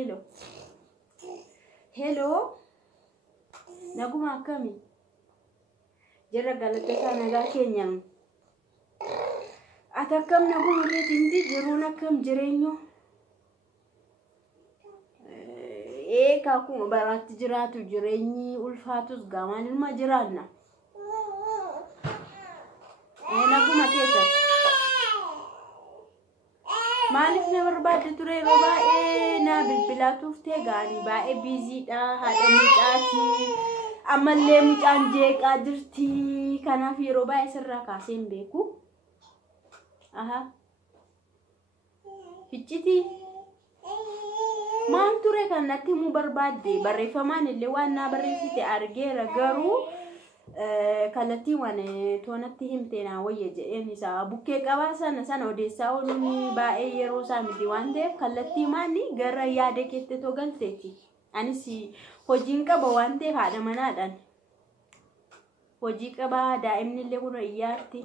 hello. Hello. Naguma kami. Jira galata sana nagaa keenyam. Atakam naguma keetinti jiruna kam jireenyo. Kaakuma baratti jiraatu jireenyi ulfaatus gaamaan ilma jiraanna. Naguma keessa. Maalif na barbaadde ture yeroo baay'ee na bilbilaatuuf ta'e gaanii baay'ee biiziidha haadha mucaati ammallee mucaan jeeqaa jirti kanaaf yeroo baay'ee sirraa kaasee hin beeku. Ficciti maan ture kan natti himuu barbaadde barreeffamaan illee waan naa barreessite argeera garuu kallattii waan toonatti himte naa wayya jedheen isaa bukkee qabaa sana odeessaa ooluun baay'ee yeroo isaa miti waan ta'eef kallattii maanni gara yaada keetti too galteetti. Anis hojiin qaba waan ta'eef haadha manaadhaan hojii qabaa daa'imni illee kun iyyaatti.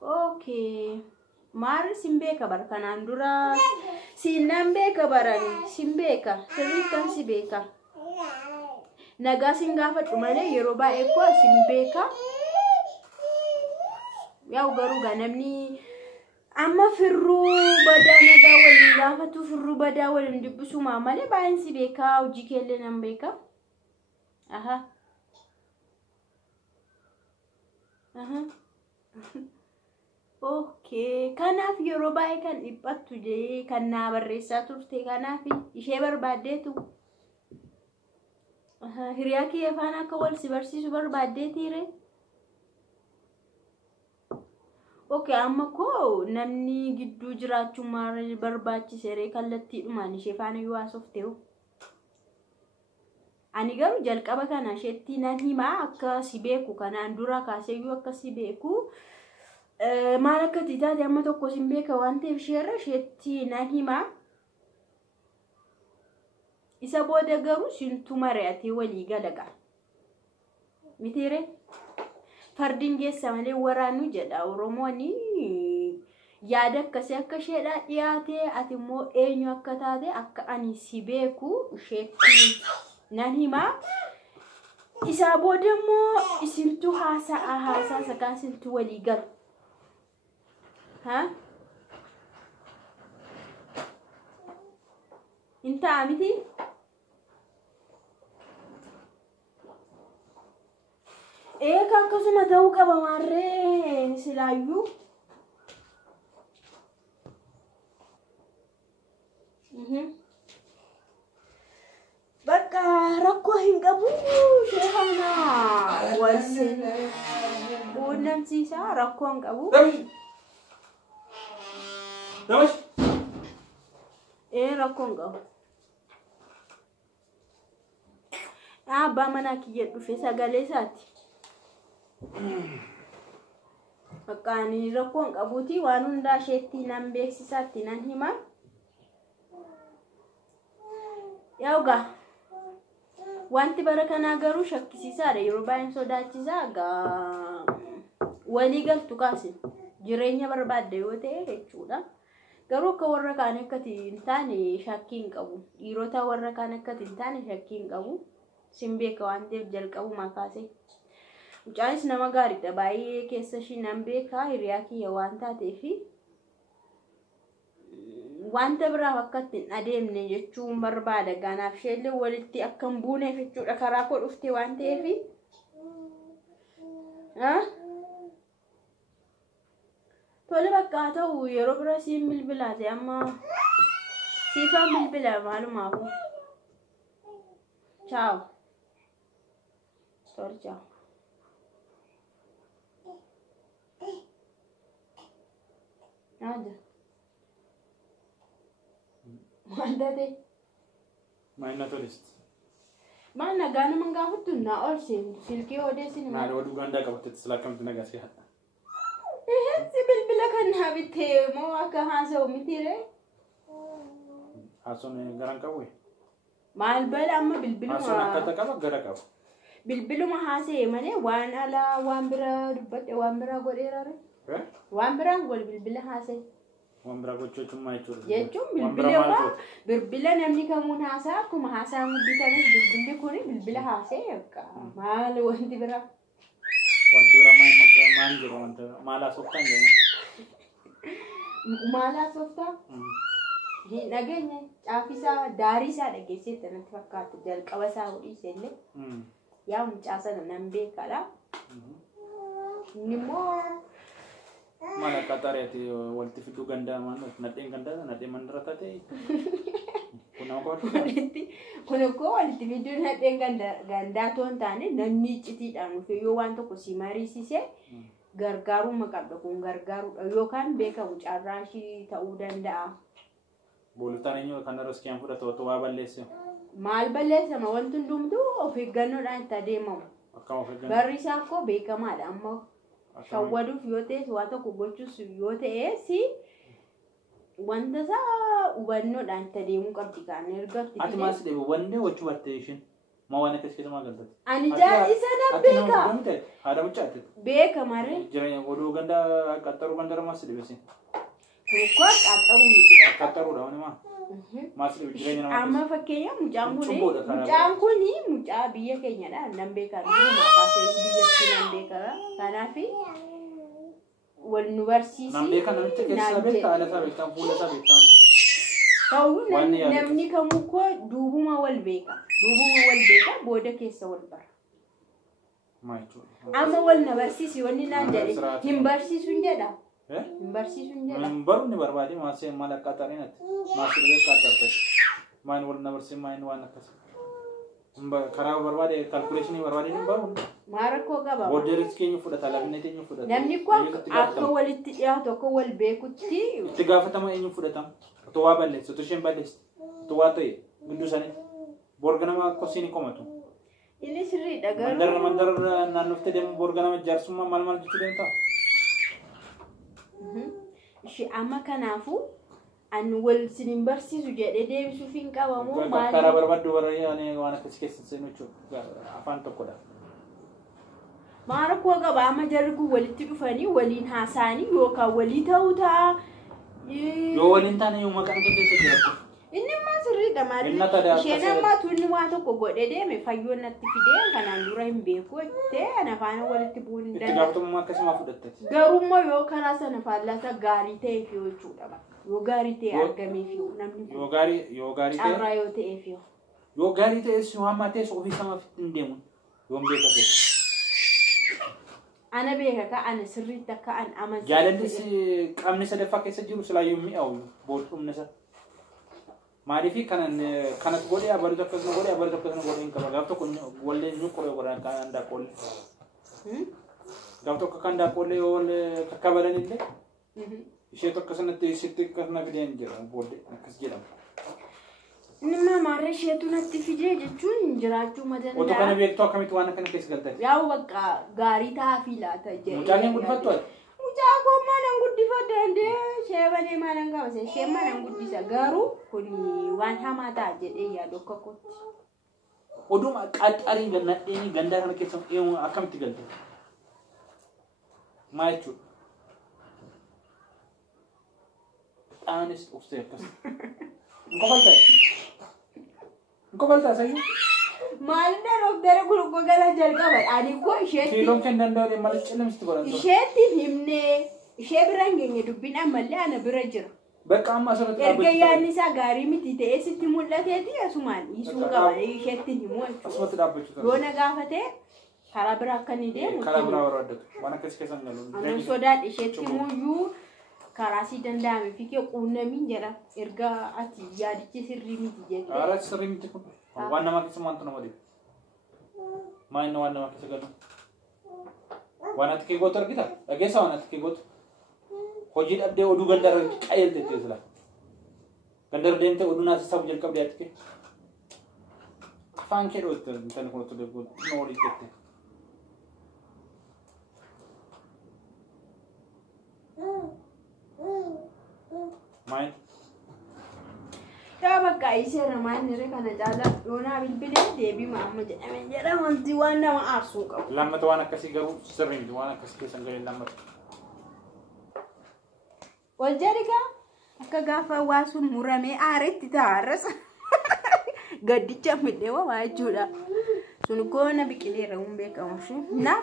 Okay. Mar simbeka barkanan dura sinambeka barani simbeka sirritan sibeka naga singafa tumane yero ba eko simbeka yaw garu ganamni amma firru bada naga wali gafa tu firru bada wali ndibusu mamale bayan sibeka ujikelle nambeka. Okay, kanaaf yeroo baay'ee kan dhiphattu jee kan naa barreessaa turte kanaaf ishee barbaaddeetu. Hiriyaa kiyya afaan akka wal si barsiisu barbaaddeetiire. Okay, amma koo namni gidduu jiraachuu maal barbaachiseere kallattiidhumaan ishee faana yoo haasofteewu. Ani garuu jalqaba kana isheetti nan himaa akka si beeku kanaan dura kaaseeyyuu akka si beeku. Maal akka titaate amma tokko simbeka waan ta'eef isheetti nan himaa. Isa booda garuu sintu mari'atee walii galaqa. Mitiire fardiin geessa malee waraannu jedha Oromooni yaada akkasii akka isheedhaa dhiyaate ati immoo eenyu akka taate akka ani si beeku isheetti nan himaa. Isa booda immoo isintu haasaa sakaan sintu walii gala. Inta amiti akkasuma ta'uu qaba maarree silaayyuu. Bakka rakkoo hin qabu sheehana walsin quunnamsiisaa rakkoo hin qabu. Rakkoo hin qabu. Abbaa manaa kiyya dhufe sagalee isaati. Bakka ani rakkoo hin qabuuti waan hundaa isheetti nan beeksisaatti nan hima. Yauga wanti bara kanaa garuu shakkisiisaadha yeroo baay'een sodaachisaa walii galtu kaasin jireenya barbaadde yoo ta'e jechuudha. Garuu akka warra kaan akkati hin taane shakkii hin qabu. Dhiirota warra kaan akkati hin taane shakkii hin qabu. Simbeeka waan ta'eef jalqabumaa kaasee. Mucaanis nama gaariidha baay'ee keessa ishii nan beekaa hiriyaa kiyya waan taateefi wanta biraaf akkatti hin adeemne jechuun barbaada. Ganaaf isheellee walitti akka hin buuneef jechuudha karaa koo dhufte waan ta'eefi. Tole bakka haa ta'u yeroo bira siin bilbilaate amma siifaan bilbila maalumaafu. Ciao. Sorry, ciao. Ada. Mana deh? Mana turis? Mana gana menggahu tu na orsin silki ode sini. Nah, ada waduh ganda kau tetap selakam tu naga sihat. Sibil bila kan habit mau agak hasil mitire. Hasil ni garang kau. Mal bel amma bil bil. Hasil nak kata kau gara kau. bilbiluma haasa'e malee waan alaa waan bira dubbadhe waan bira godheerare. Waan biraan gol bilbila haasa'e. Waan bira gochuun maal jechuudha? Jechuun bilbila namni kamuun haasa'a akkuma haasa'aa gudditanis bilbilli kun bilbila haasa'e akka maal wanti bira. Wanti bira maal jedhu wanta maal haasoftaan jedhu. Maal haasoftaa? Hin dhageenye caafisaa daariisaa dhageessee tanatti fakkaatu jalqaba isaa hodhiise illee. Yaa mucaa sana nan beekadha. Inni immoo maal akka xaariyaati walitti fiduu gandaa maal nadheen gandaa nadheen mandara taate kun akkoo walitti fiduu nadheen gandaa toon taane namni iccitiidhaan dhufe yoo waan tokko si mariisise gargaaruma qabda kun gargaarudha yookaan beekamu carraashii ta'uu danda'a. Boolutaan eenyu kan raskiyaan fudhatu otoo waa balleesse. Maal balleessama wanti hundumtuu of eeggannoodhaan itti adeemamu. Akkam of eeggannu. Barri isaa akkoo beekamaadha amma shawwaduuf yoo ta'es waa tokko gochuus yoo ta'es wanta isaa hubannoodhaan itti adeemuu qabdi kan ergatti. Ati maas deemu wanni wachuu battee ishiin maa waan akkas keessa maal galtati? Ani jaa isa na beeka. Haadha mucaati. Beeka maree. Jireenya oduu gandaa qaxxaruu gandara maas deebisi. Kun qaxxaruu miti. Qaxxaruudha wani maa? Maas deebi jireenya namaa. Amma fakkeenya mucaan kuni mucaa biyya keenyadha nan beeka. Kaasee biyyatti nan beeka. Kanaaf wal nu barsiisi. Nan beeka namicha keessa beektaa haala isaa beektaa fuula isaa beektaa. Ta'uu namni kamuu koo duubuma wal beeka. Duubuma wal beeka booda keessa wal bara. Amma wal na barsiisi wanni naan jedhe hin barsiisuun jedha. Hin barsiisuun jedha. Hin baruun barbaade maasee maal akka xaariinatti. Maasii beekaa xaartatti. Maan wal na barsiisi maan waan akkas. Karaa barbaade kalkuleeshinii barbaade hin baruun. Maarakkoo qaba. Booddee riskii fudhata lafneetii eenyu fudhata. Namni kun akka walitti dhiyaatu akka wal beekutti. Itti gaafatama eenyu fudhatama. Otoo waa balleessu otoo isheen balleessu otoo waa ta'e gidduu isaanii borga nama akkasiin komatu. Inni sirriidha garuu. Mandara naannoftee deemu borga nama jaarsummaa maal jechuu deemtaa? Ishee amma kanaafuu ani wal sinin barsiisu jedhee deebisuuf hin qabamu maali? Karaa barbaaddu warreen waan akkasii keessa seenu jechuudha afaan tokkodha. Maarakkoo qaba amma jarri kun walitti dhufanii waliin haasa'anii yookaan walii ta'uu ta'a. Yoo waliin taane yoo maqaan kee keessa jiraatu. Inni immoo sirriidha maali? Isheen amma tunni waa tokko godhee deeme fayyoon natti fidee kanaan dura hin beeku jettee ana faana walitti bu'uun hin danda'u. Itti gaafatamummaa akkasumaa fudhatte. Garuu yoo karaa sana faallasa gaarii ta'eef yoo jechuudha. Yoo gaarii ta'e argameef yoo namni. Yoo gaarii ta'e. Carraa yoo ta'eef yoo. Yoo gaarii ta'es yoo hamma ta'es ofii samaaf hin deemu. Yoo hin beekate. Ana beeka ka ana sirriitti akka an amansiisa. Jaalallis qaamni sadaffaa keessa jiru silaayyuu mi'aawu boodhumna isaa. Maaliif kanatu godhee abarii akkasuma godhee hin qaba. Gaaf tokko wallee nyuqqoo yoo godhan kan daaqollee. Gaaf tokko kan daaqollee yoo wallee kakkabalan illee. Ishee tokko sanatti isitti akkasuma fideen jira booddee akkas jedhama. Nama maarree isheetu natti fidee jechuun jiraachuu madanda'a. Otoo kana beektu akkamitti waan akkana keessa galtan? Yaa'u bakka gaarii ta'aafii laata jedhee. Mucaan hin guddifattu ati? Mucaa koo maanan guddifadha hundee sheebanee maanan qabase isheen maanan guddisa garuu kun waan hamaa ta'a jedhee yaadu akka kootti. Oduma qaxxarii nadheenii gandaa kana keessa akkamitti galte? Maa jechuudha? Xaanis dhuftee akkas. Nkofaltaa sayyuu? Maalidha doktara gurgurgala jalqaba ani koo isheetti. Kiiloon kan danda'u maal cinaamisti godhan. Isheetti himnee ishee bira hin geenye dubbiin ammallee ana bira jira. Bakka amma asirratti dhaabbachuu. Erga yaadni isaa gaarii miti ta'ee sitti mul'ateeti asumaan dhiisuu qaba isheetti himu jechuudha. Asumatti dhaabbachuu qaba. Yoo na gaafatee karaa bira akka inni deemu. Karaa biraa barbaadatu waan akkasii keessa hin galu. Anan sodaadha isheetti muyyuu karaa si danda'ame fi kee quunnamiin jedha erga ati yaadichi sirrii miti jedhe. Karaa sirrii miti kun waan nama keessa waanta nama dhibu. Maa inni waan nama keessa galu. Waan ati kee gootu argita dhageessa waan ati kee gootu. Hojii dhabdee oduu gandara qayeelte jechuudha. Gandara deemtee oduu naasi sabu jalqabdee ati kee. Afaan kee dhootte intalli kun otoo deebi'u noolii jette. Main. Yaa bakka baay'isee namaan nire kana caala yoonaa bilbilee deebii maamma jedhame jedha wanti waan nama aarsuu qabu. Lammata waan akkasii garuu sirrii miti waan akkasii keessan galee lammata. Wal jedhigaa akka gaafa waa sun muramee aaretti taa'arras gaddicha midhee waa jechuudha. Sun goona biqileera hin beekamu shi na.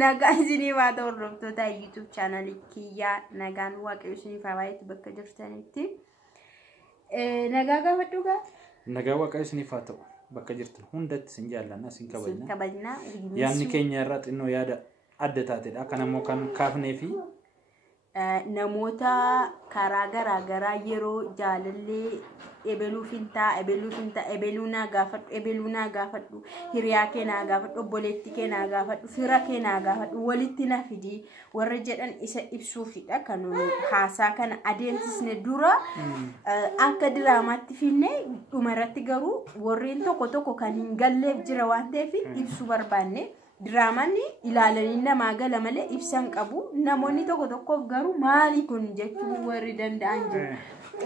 Nagaan isinii waa ta'u hordoftoota YouTube channel kiyyaa nagaan waaqayyo isinii faayitti bakka jirtanitti. Nagaa gaafadhu gaa? Nagaa waaqayyo isinii faa ta'u bakka jirtan hundatti isin jaallanna isin kabajna. Isin kabajna. Yaadni keenya irraa xinnoo yaada adda taatedha. Kan ammoo kan kaafnee fi namoota karaa garaa yeroo jaalallee ebeluu fintaa ebeluu naa gaafadhu hiriyaa kee naa gaafadhu obboleetti kee naa gaafadhu fira kee naa gaafadhu walitti na fidii warra jedhan isa ibsuufidha kan haasaa kana adeemsisne dura akka diraamaatti finne dhumarratti garuu warreen tokko kan hin galleef jira waan ta'eef ibsuu barbaanne. Diraamani ilaalanii namaa gala malee ibsan qabu namoonni tokkoof garuu maali kun jechuu warri danda'an jiru.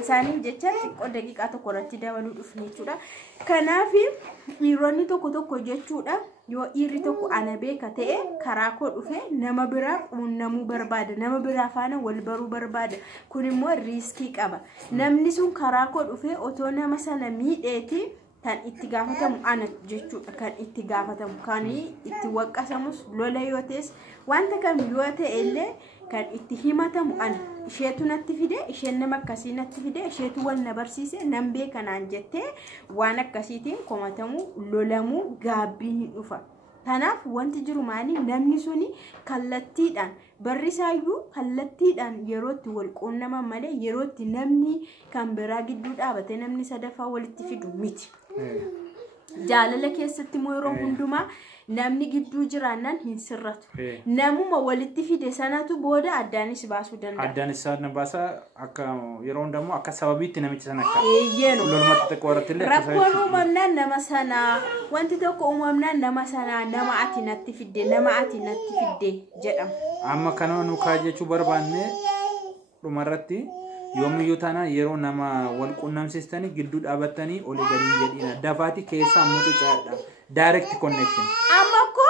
Isaaniif jecha xiqqoo daqiiqaa tokko irratti dabaluu dhufne jechuudha. Kanaaf dhiironni tokko jechuudha yoo dhiirri tokko ana beeka ta'e karaa koo dhufe nama biraa quunnamuu barbaada nama biraa faana wal baruu barbaada kun immoo riiskii qaba. Namni sun karaa koo dhufe otoo nama sana miidheeti kan itti gaafatamu ana jechuudha kan itti gaafatamu kan itti waqqasamus lola yoo ta'es wanta kam yoo ta'e illee kan itti himatamu ana isheetu natti fide isheen nama akkasii natti fide isheetu wal na barsiise nan beekanaan jettee waan akkasiitiin komatamu lolamu gaabbiin dhufa. Kanaaf wanti jiru maali namni suni kallattiidhaan barrisaayyuu kallattiidhaan yerootti wal quunnaman malee yerootti namni kan biraa gidduu dhaabate namni sadaffaa walitti fidu miti. Jaalala keessatti moo yeroo hundumaa namni gidduu jiraannan hin sirratu. Namuma walitti fide sanatu booda addaanis baasuu danda'a. Addaanis sana baasa akka yeroo hundamoo akka sababiitti namichi sana akka lolumatti xiqqoo warratti illee rakkoon uumamnaan nama sanaa wanti tokko uumamnaan nama sanaa nama ati natti fidde jedhama. Amma kana nu kaa jechuu barbaanne dhumarratti yoomiyyuu taanaan yeroo nama wal quunnamsiistanii gidduu dhaabattanii olii gadi jedhina dafaati keessaa mucucaadha direct connection. Amma ko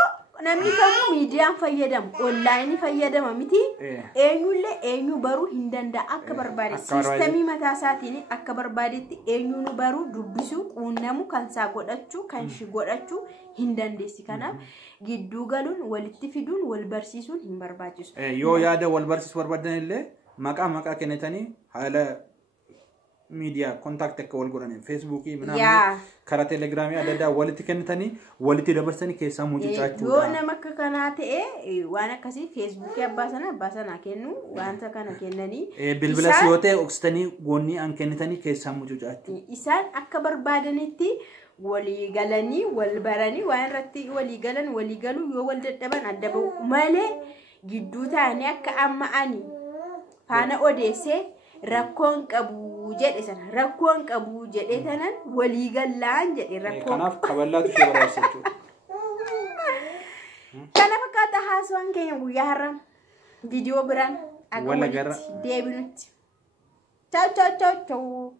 namni kamuu miidiyaan fayyadamu online fayyadama miti eenyullee eenyu baruu hin danda'a akka barbaade sistemii mataa isaatiin akka barbaadetti eenyuun baruu dubbisuu quunnamu kan isaa godhachuu kan shi godhachuu hin dandeessi. Kanaaf gidduu galuun walitti fiduun wal barsiisuun hin barbaachisu. Yoo yaada wal barsiisuu barbaadan illee maqaa kennitanii haala miidiyaa kontaaktii akka wal godhanii feesbuukii karaa teelegiraamii adda addaa walitti kennitanii walitti dabarsanii keessaa mucucaachuudha. Yoo nama akka kanaa ta'e waan akkasii feesbuukii abbaa sanaa kennu wanta kana kennanii bilbilas yoo ta'e oksitanii goonnii an kennitanii keessaa mucucaachuu. Isaan akka barbaadanitti walii galanii wal baranii waan irratti walii galan walii galuu yoo wal dadhaban adda ba'u malee gidduu ta'anii akka amma ani faana odeessee rakkoon qabu jedhe sana rakkoon qabu jedhe tanan walii gallaan jedhe rakkoon kanaaf kaballaatu ishee barbaachisa jechuudha. Kana fakkaata haasawaan keenya guyyaa har'a viidiyoo biraan akka walitti deebinutti. Ciao.